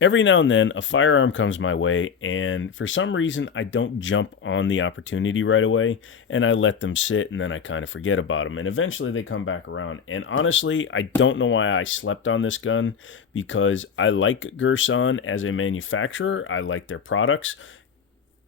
Every now and then, a firearm comes my way, and for some reason, I don't jump on the opportunity right away, and I let them sit, and then I kind of forget about them, and eventually they come back around. And honestly, I don't know why I slept on this gun, because I like Girsan as a manufacturer. I like their products.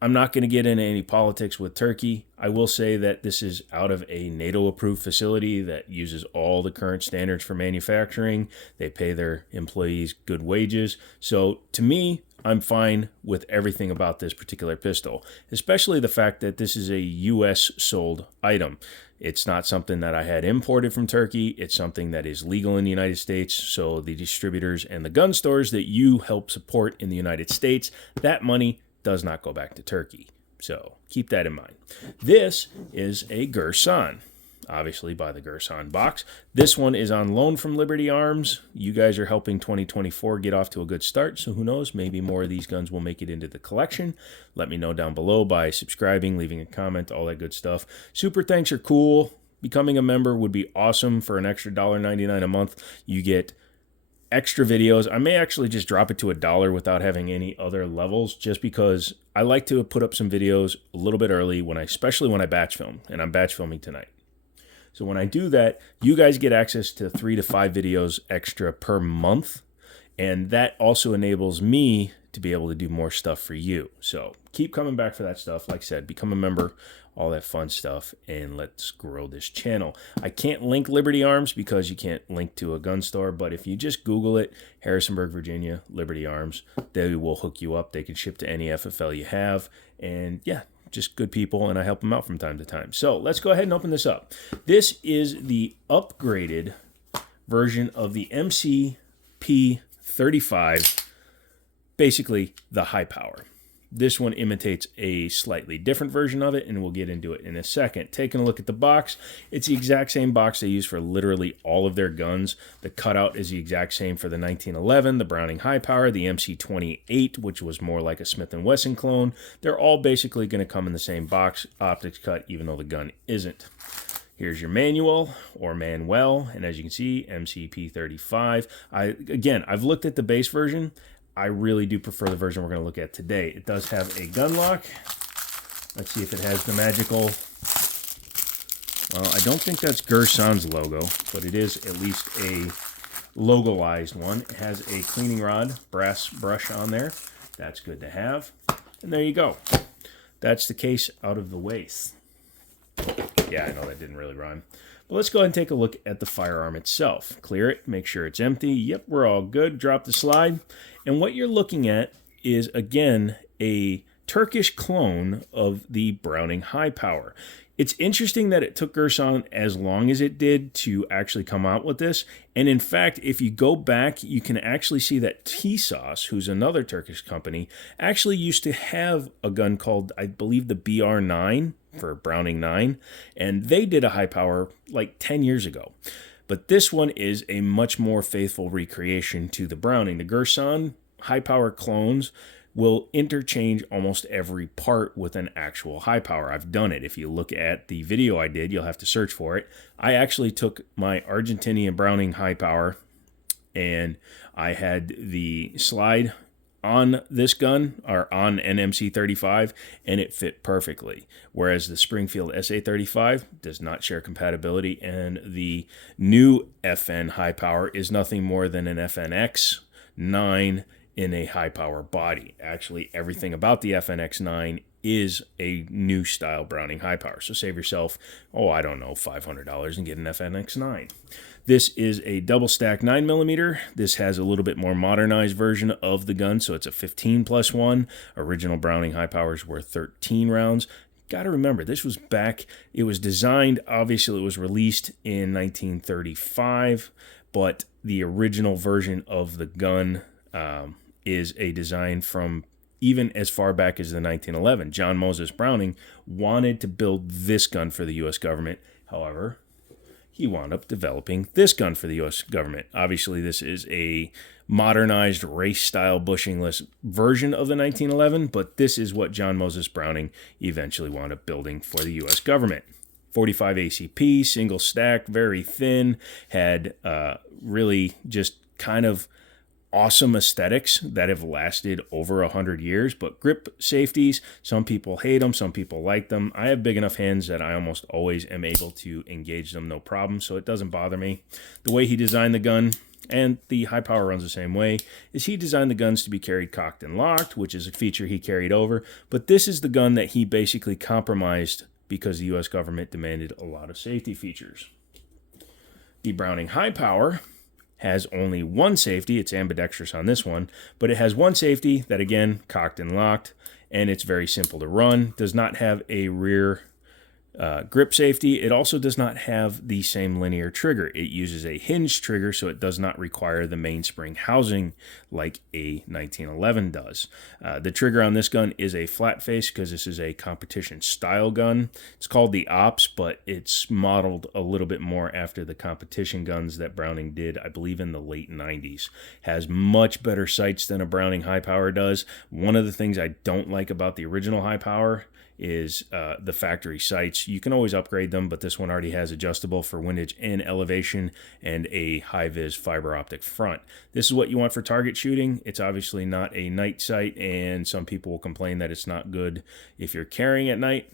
I'm not going to get into any politics with Turkey. I will say that this is out of a NATO-approved facility that uses all the current standards for manufacturing. They pay their employees good wages. So to me, I'm fine with everything about this particular pistol, especially the fact that this is a U.S. sold item. It's not something that I had imported from Turkey. It's something that is legal in the United States. So the distributors and the gun stores that you help support in the United States, that money does not go back to Turkey. So keep that in mind. This is a Girsan, obviously by the Girsan box. This one is on loan from Liberty Arms. You guys are helping 2024 get off to a good start, so who knows, maybe more of these guns will make it into the collection. Let me know down below by subscribing, leaving a comment, all that good stuff. Super thanks are cool. Becoming a member would be awesome. For an extra $1.99 a month, you get extra videos. I may actually just drop it to $1 without having any other levels, just because I like to put up some videos a little bit early, especially when I batch film, and I'm batch filming tonight. So when I do that, you guys get access to 3 to 5 videos extra per month, and that also enables me to be able to do more stuff for you. So keep coming back for that stuff. Like I said, become a member, all that fun stuff, and let's grow this channel. I can't link Liberty Arms because you can't link to a gun store, but if you just Google it, Harrisonburg, Virginia, Liberty Arms, they will hook you up. They can ship to any FFL you have, and yeah, just good people, and I help them out from time to time. So let's go ahead and open this up. This is the upgraded version of the MC P35, basically the high power. This one imitates a slightly different version of it, and we'll get into it in a second. Taking a look at the box, it's the exact same box they use for literally all of their guns. The cutout is the exact same for the 1911, the Browning High Power, the MC28, which was more like a Smith & Wesson clone. They're all basically going to come in the same box, optics cut, even though the gun isn't. Here's your manual, or manual, and as you can see, MCP35. I've looked at the base version. I really do prefer the version we're going to look at today. It does have a gun lock. Let's see if it has the magical... Well, I don't think that's Girsan's logo, but it is at least a logoized one. It has a cleaning rod, brass brush on there. That's good to have. And there you go. That's the case out of the way. Yeah, I know that didn't really rhyme. But let's go ahead and take a look at the firearm itself. Clear it, make sure it's empty. Yep, we're all good. Drop the slide. And what you're looking at is, again, a Turkish clone of the Browning High Power. It's interesting that it took Girsan as long as it did to actually come out with this. And in fact, if you go back, you can actually see that T-Sauce, who's another Turkish company, actually used to have a gun called, I believe, the BR9 for Browning 9. And they did a high power like 10 years ago. But this one is a much more faithful recreation to the Browning. The Girsan high power clones will interchange almost every part with an actual high power. I've done it. If you look at the video I did, you'll have to search for it. I actually took my Argentinian Browning high power, and I had the slide on this gun, or on an MC35, and it fit perfectly. Whereas the Springfield SA35 does not share compatibility, and the new FN high power is nothing more than an FNX9 in a high power body. Actually, everything about the FNX9 is a new style Browning high power. So save yourself, I don't know, $500 and get an FNX9. This is a double stack 9mm. This has a little bit more modernized version of the gun, so it's a 15+1. Original Browning high powers were 13 rounds. Got to remember, this was back, it was designed, obviously it was released in 1935, but the original version of the gun is a design from even as far back as the 1911. John Moses Browning wanted to build this gun for the U.S. government. However, he wound up developing this gun for the U.S. government. Obviously, this is a modernized race-style bushingless version of the 1911, but this is what John Moses Browning eventually wound up building for the U.S. government. 45 ACP, single stack, very thin, had really just kind of awesome aesthetics that have lasted over 100 years, but grip safeties, some people hate them, some people like them. I have big enough hands that I almost always am able to engage them no problem, so it doesn't bother me. The way he designed the gun, and the high power runs the same way, is he designed the guns to be carried cocked and locked, which is a feature he carried over, but this is the gun that he basically compromised because the US government demanded a lot of safety features. The Browning high power has only one safety. It's ambidextrous on this one, but it has one safety that, again, cocked and locked, and it's very simple to run. Does not have a rear grip safety. It also does not have the same linear trigger. It uses a hinged trigger, so it does not require the mainspring housing like a 1911 does. The trigger on this gun is a flat face because this is a competition style gun. It's called the Ops, but it's modeled a little bit more after the competition guns that Browning did, I believe, in the late 90s. Has much better sights than a Browning high power does. One of the things I don't like about the original high power is the factory sights. You can always upgrade them, but this one already has adjustable for windage and elevation and a high-vis fiber optic front. This is what you want for target shooting. It's obviously not a night sight, and some people will complain that it's not good if you're carrying at night.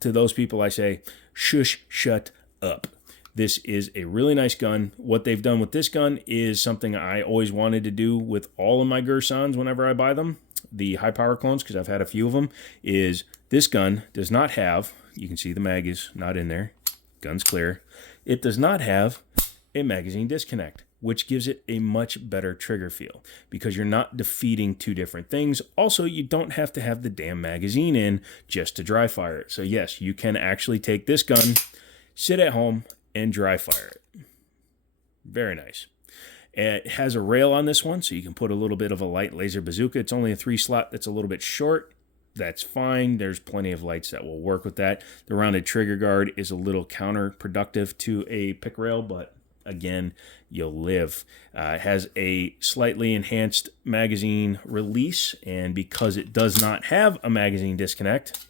To those people, I say, shush, shut up. This is a really nice gun. What they've done with this gun is something I always wanted to do with all of my Girsans whenever I buy them, the high power clones, because I've had a few of them, is this gun does not have, you can see the mag is not in there, gun's clear. It does not have a magazine disconnect, which gives it a much better trigger feel because you're not defeating two different things. Also, you don't have to have the damn magazine in just to dry fire it. So yes, you can actually take this gun, sit at home, and dry fire it. Very nice. It has a rail on this one, so you can put a little bit of a light laser bazooka. It's only a 3-slot that's a little bit short. That's fine. There's plenty of lights that will work with that. The rounded trigger guard is a little counterproductive to a pick rail, but again, you'll live. It has a slightly enhanced magazine release, and because it does not have a magazine disconnect,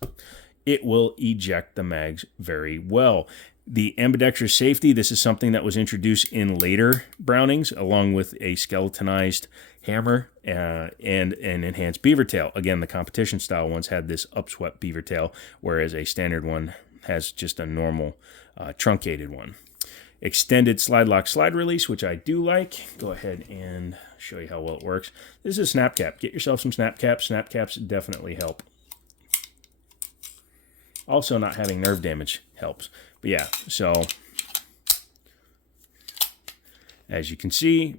it will eject the mags very well. The ambidextrous safety, this is something that was introduced in later Brownings, along with a skeletonized hammer and an enhanced beaver tail. Again, the competition style ones had this upswept beaver tail, whereas a standard one has just a normal truncated one. Extended slide lock slide release, which I do like. Go ahead and show you how well it works. This is a snap cap. Get yourself some snap caps. Snap caps definitely help. Also, not having nerve damage helps. But yeah, so as you can see,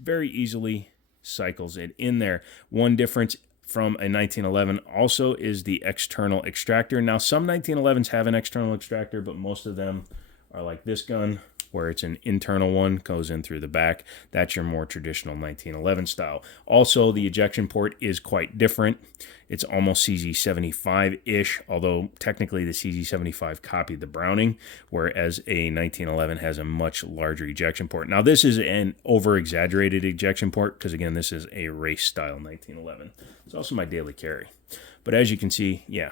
very easily cycles it in there. One difference from a 1911 also is the external extractor. Now, some 1911s have an external extractor, but most of them are like this gun, where it's an internal one, goes in through the back. That's your more traditional 1911 style. Also, the ejection port is quite different. It's almost CZ75-ish, although technically the CZ75 copied the Browning, whereas a 1911 has a much larger ejection port. Now, this is an over-exaggerated ejection port, because again, this is a race-style 1911. It's also my daily carry. But as you can see, yeah.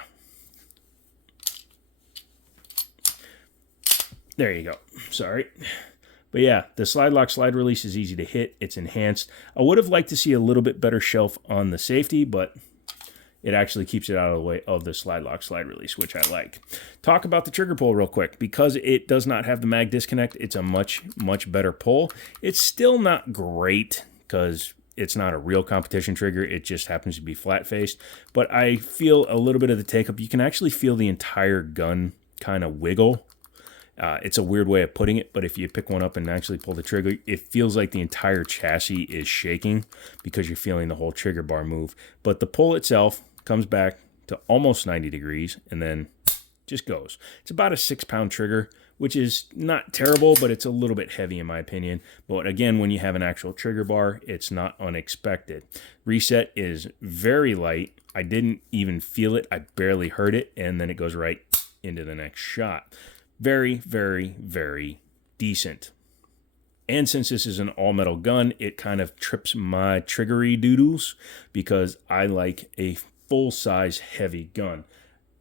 There you go. Sorry. But yeah, the slide lock slide release is easy to hit. It's enhanced. I would have liked to see a little bit better shelf on the safety, but it actually keeps it out of the way of the slide lock slide release, which I like. Talk about the trigger pull real quick. Because it does not have the mag disconnect, it's a much, much better pull. It's still not great because it's not a real competition trigger. It just happens to be flat-faced. But I feel a little bit of the take-up. You can actually feel the entire gun kind of wiggle. It's a weird way of putting it, but if you pick one up and actually pull the trigger, it feels like the entire chassis is shaking because you're feeling the whole trigger bar move. But the pull itself comes back to almost 90 degrees and then just goes. It's about a 6-pound trigger, which is not terrible, but it's a little bit heavy in my opinion. But again, when you have an actual trigger bar, it's not unexpected. Reset is very light. I didn't even feel it. I barely heard it, and then it goes right into the next shot. Very, very, very decent. And since this is an all-metal gun, it kind of trips my triggery doodles because I like a full-size heavy gun.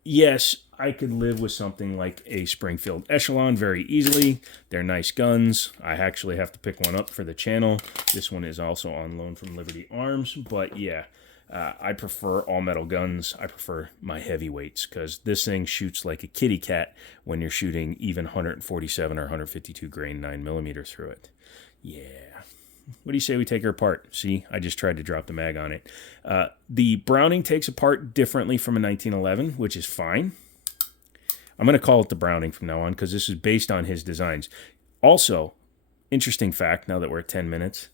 yes, I could live with something like a Springfield Echelon very easily. They're nice guns. I actually have to pick one up for the channel. This one is also on loan from Liberty Arms, but yeah, I prefer all metal guns. I prefer my heavyweights because this thing shoots like a kitty cat when you're shooting even 147 or 152 grain 9mm through it. Yeah. What do you say we take her apart? See, I just tried to drop the mag on it. The Browning takes apart differently from a 1911, which is fine. I'm going to call it the Browning from now on because this is based on his designs. Also, interesting fact, now that we're at 10 minutes,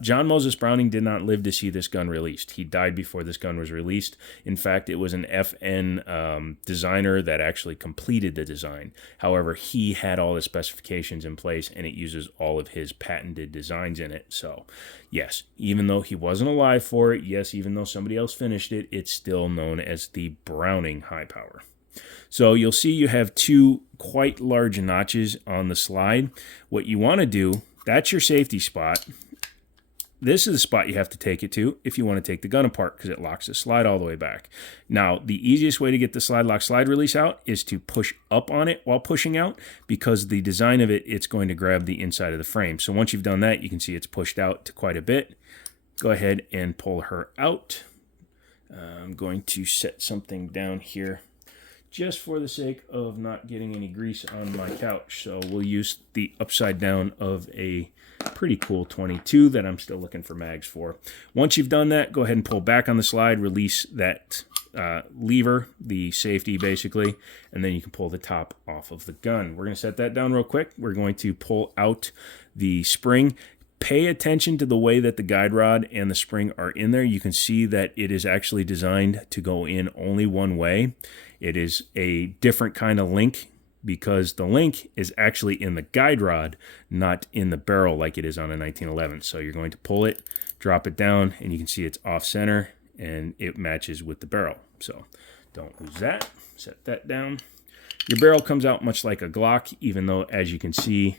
John Moses Browning did not live to see this gun released. He died before this gun was released. In fact, it was an FN designer that actually completed the design. However, he had all the specifications in place, and it uses all of his patented designs in it. So, yes, even though he wasn't alive for it, yes, even though somebody else finished it, it's still known as the Browning High Power. So you'll see you have two quite large notches on the slide. What you want to do, that's your safety spot. This is the spot you have to take it to if you want to take the gun apart because it locks the slide all the way back. Now, the easiest way to get the slide lock slide release out is to push up on it while pushing out because the design of it, it's going to grab the inside of the frame. So once you've done that, you can see it's pushed out to quite a bit. Go ahead and pull her out. I'm going to set something down here just for the sake of not getting any grease on my couch. So we'll use the upside down of a pretty cool 22 that I'm still looking for mags for. Once you've done that, go ahead and pull back on the slide, release that lever, the safety basically, and then you can pull the top off of the gun. We're going to set that down real quick. We're going to pull out the spring. Pay attention to the way that the guide rod and the spring are in there. You can see that it is actually designed to go in only one way. It is a different kind of link because the link is actually in the guide rod, not in the barrel like it is on a 1911. So you're going to pull it, drop it down, and you can see it's off center and it matches with the barrel. So don't lose that. Set that down. Your barrel comes out much like a Glock, even though, as you can see,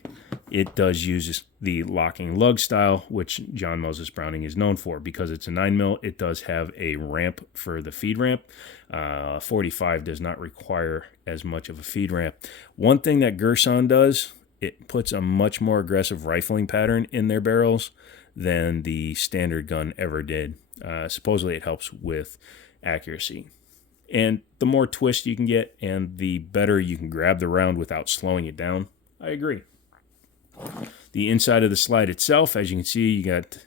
it does use the locking lug style, which John Moses Browning is known for. Because it's a 9mm, it does have a ramp for the feed ramp. 45 does not require as much of a feed ramp. One thing that Girsan does, it puts a much more aggressive rifling pattern in their barrels than the standard gun ever did. Supposedly it helps with accuracy. And the more twist you can get and the better you can grab the round without slowing it down. I agree. The inside of the slide itself, as you can see, you got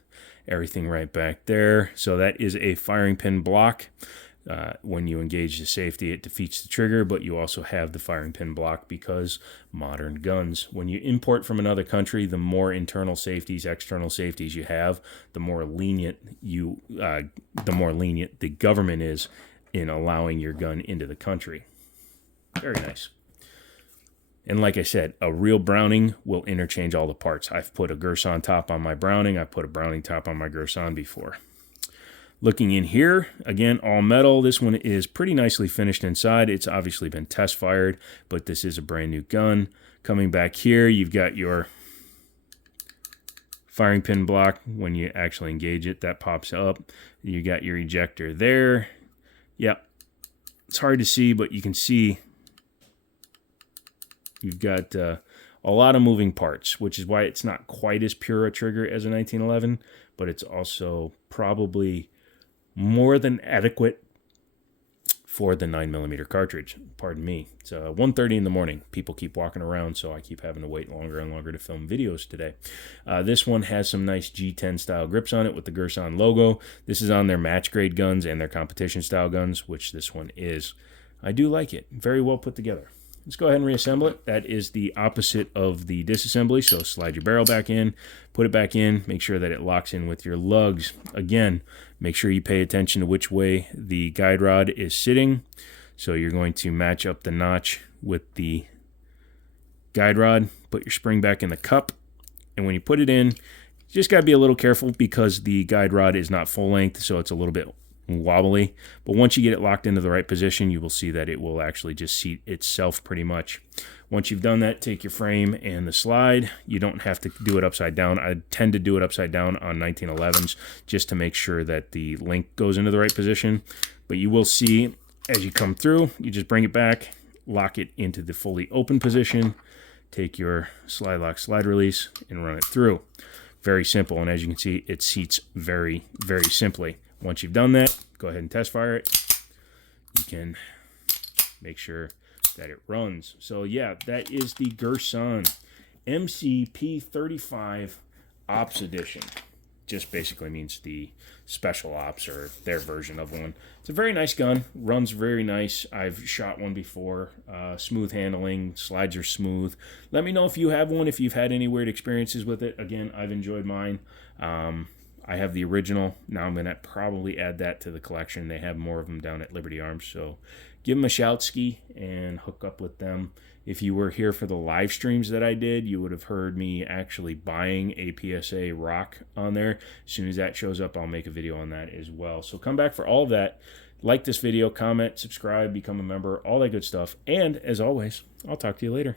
everything right back there. So that is a firing pin block. When you engage the safety, it defeats the trigger, but you also have the firing pin block because modern guns. When you import from another country, the more internal safeties, external safeties you have, the more lenient the government is in allowing your gun into the country. Very nice. And like I said, a real Browning will interchange all the parts. I've put a Girsan top on my Browning. I've put a Browning top on my Girsan before. Looking in here, again, all metal. This one is pretty nicely finished inside. It's obviously been test fired, but this is a brand new gun. Coming back here, you've got your firing pin block. When you actually engage it, that pops up. You got your ejector there. Yep, it's hard to see, but you can see you've got a lot of moving parts, which is why it's not quite as pure a trigger as a 1911, but it's also probably more than adequate for the 9mm cartridge. Pardon me. It's 1:30 in the morning. People keep walking around, so I keep having to wait longer and longer to film videos today. This one has some nice G10 style grips on it with the Girsan logo. This is on their match grade guns and their competition style guns, which this one is. I do like it. Very well put together. Let's go ahead and reassemble it. That is the opposite of the disassembly. So slide your barrel back in, put it back in, make sure that it locks in with your lugs. Again, make sure you pay attention to which way the guide rod is sitting. So you're going to match up the notch with the guide rod, put your spring back in the cup, and when you put it in, you just got to be a little careful because the guide rod is not full length, so it's a little bit wobbly, but once you get it locked into the right position, you will see that it will actually just seat itself pretty much. Once you've done that, take your frame and the slide. You don't have to do it upside down. I tend to do it upside down on 1911s just to make sure that the link goes into the right position, but you will see as you come through, you just bring it back, lock it into the fully open position, take your slide lock slide release, and run it through. Very simple, and as you can see, it seats very, very simply. Once you've done that, go ahead and test fire it. You can make sure that it runs. So yeah, that is the Girsan MC P35 Ops Edition. Just basically means the special ops or their version of one. It's a very nice gun, runs very nice. I've shot one before. Smooth handling, slides are smooth. Let me know if you have one, if you've had any weird experiences with it. Again, I've enjoyed mine. I have the original. Now I'm going to probably add that to the collection. They have more of them down at Liberty Arms, so give them a shout ski and hook up with them. If you were here for the live streams that I did, you would have heard me actually buying a PSA rock on there. As soon as that shows up, I'll make a video on that as well. So come back for all of that. Like this video, comment, subscribe, become a member, all that good stuff. And as always, I'll talk to you later.